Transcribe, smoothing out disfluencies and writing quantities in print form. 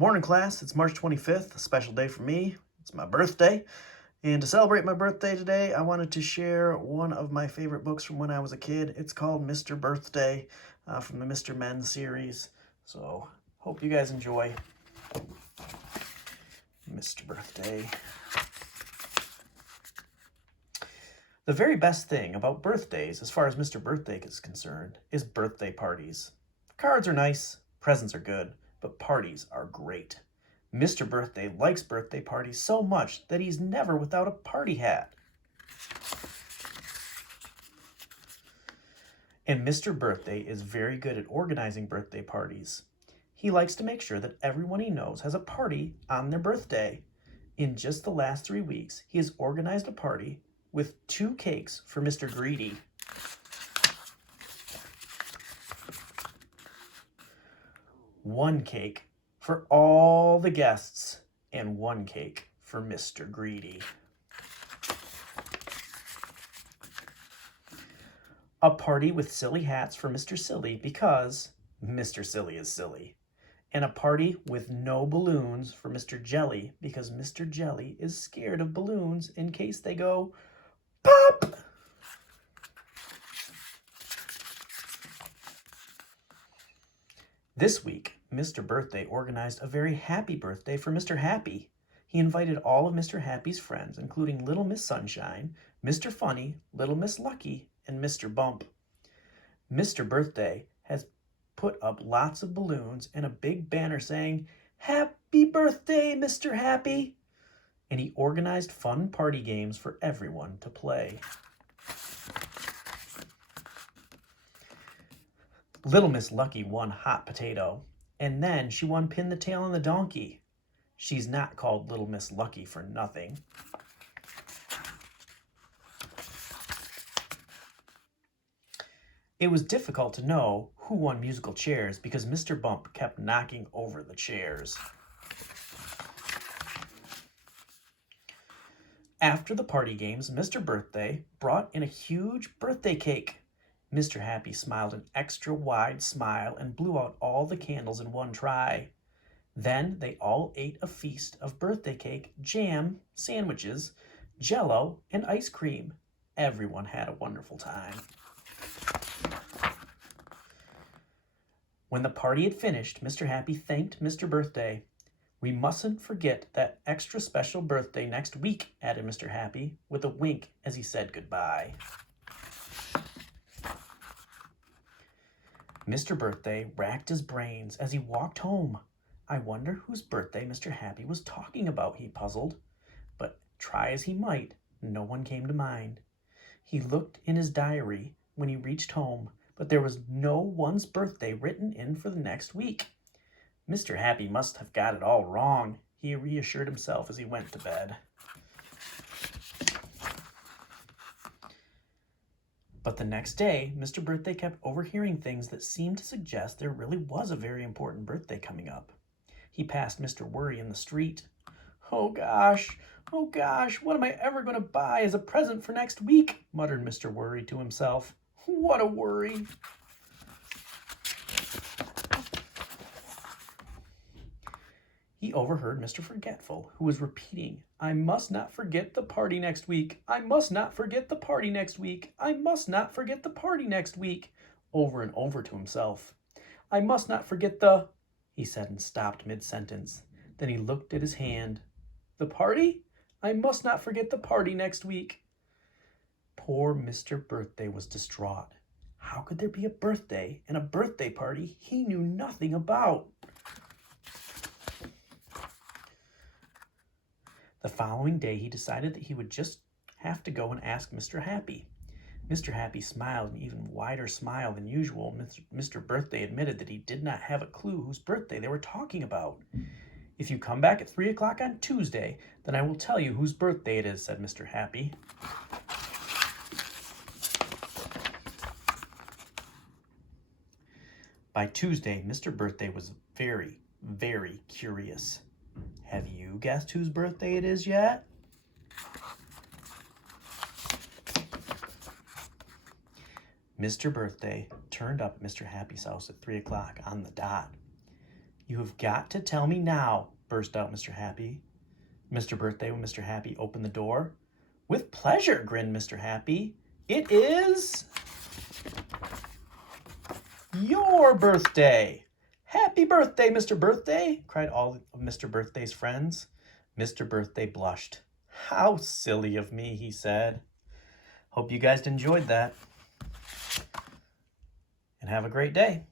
Morning, class. It's March 25th, a special day for me. It's my birthday. And to celebrate my birthday today, I wanted to share one of my favorite books from when I was a kid. It's called Mr. Birthday from the Mr. Men series. So, hope you guys enjoy Mr. Birthday. The very best thing about birthdays, as far as Mr. Birthday is concerned, is birthday parties. Cards are nice, presents are good, but parties are great. Mr. Birthday likes birthday parties so much that he's never without a party hat. And Mr. Birthday is very good at organizing birthday parties. He likes to make sure that everyone he knows has a party on their birthday. In just the last 3 weeks, he has organized a party with 2 cakes for Mr. Greedy. One cake for all the guests, and 1 cake for Mr. Greedy. A party with silly hats for Mr. Silly because Mr. Silly is silly. And a party with no balloons for Mr. Jelly because Mr. Jelly is scared of balloons in case they go pop! This week, Mr. Birthday organized a very happy birthday for Mr. Happy. He invited all of Mr. Happy's friends, including Little Miss Sunshine, Mr. Funny, Little Miss Lucky, and Mr. Bump. Mr. Birthday has put up lots of balloons and a big banner saying, "Happy birthday, Mr. Happy!" And he organized fun party games for everyone to play. Little Miss Lucky won Hot Potato, and then she won Pin the Tail on the Donkey. She's not called Little Miss Lucky for nothing. It was difficult to know who won musical chairs because Mr. Bump kept knocking over the chairs. After the party games, Mr. Birthday brought in a huge birthday cake. Mr. Happy smiled an extra wide smile and blew out all the candles in one try. Then they all ate a feast of birthday cake, jam, sandwiches, Jell-O, and ice cream. Everyone had a wonderful time. When the party had finished, Mr. Happy thanked Mr. Birthday. "We mustn't forget that extra special birthday next week," added Mr. Happy, with a wink as he said goodbye. Mr. Birthday racked his brains as he walked home. "I wonder whose birthday Mr. Happy was talking about," he puzzled. But try as he might, no one came to mind. He looked in his diary when he reached home, but there was no one's birthday written in for the next week. Mr. Happy must have got it all wrong, he reassured himself as he went to bed. But the next day, Mr. Birthday kept overhearing things that seemed to suggest there really was a very important birthday coming up. He passed Mr. Worry in the street. Oh gosh, what am I ever going to buy as a present for next week?" muttered Mr. Worry to himself. What a worry. He overheard Mr. Forgetful, who was repeating, "I must not forget the party next week. I must not forget the party next week. I must not forget the party next week," over and over to himself. "I must not forget the," he said and stopped mid-sentence. Then he looked at his hand. "The party? I must not forget the party next week." Poor Mr. Birthday was distraught. How could there be a birthday and a birthday party he knew nothing about? The following day, he decided that he would just have to go and ask Mr. Happy. Mr. Happy smiled an even wider smile than usual. Mr. Birthday admitted that he did not have a clue whose birthday they were talking about. "If you come back at 3 o'clock on Tuesday, then I will tell you whose birthday it is," said Mr. Happy. By Tuesday, Mr. Birthday was very, very curious. Have you guessed whose birthday it is yet? Mr. Birthday turned up at Mr. Happy's house at 3 o'clock on the dot. You have got to tell me now, burst out Mr. Happy. Mr. Birthday and Mr. Happy opened the door. With pleasure, grinned Mr. Happy. It is your birthday. Happy birthday, Mr. Birthday, cried all of Mr. Birthday's friends. Mr. Birthday blushed. How silly of me, he said. Hope you guys enjoyed that. And have a great day.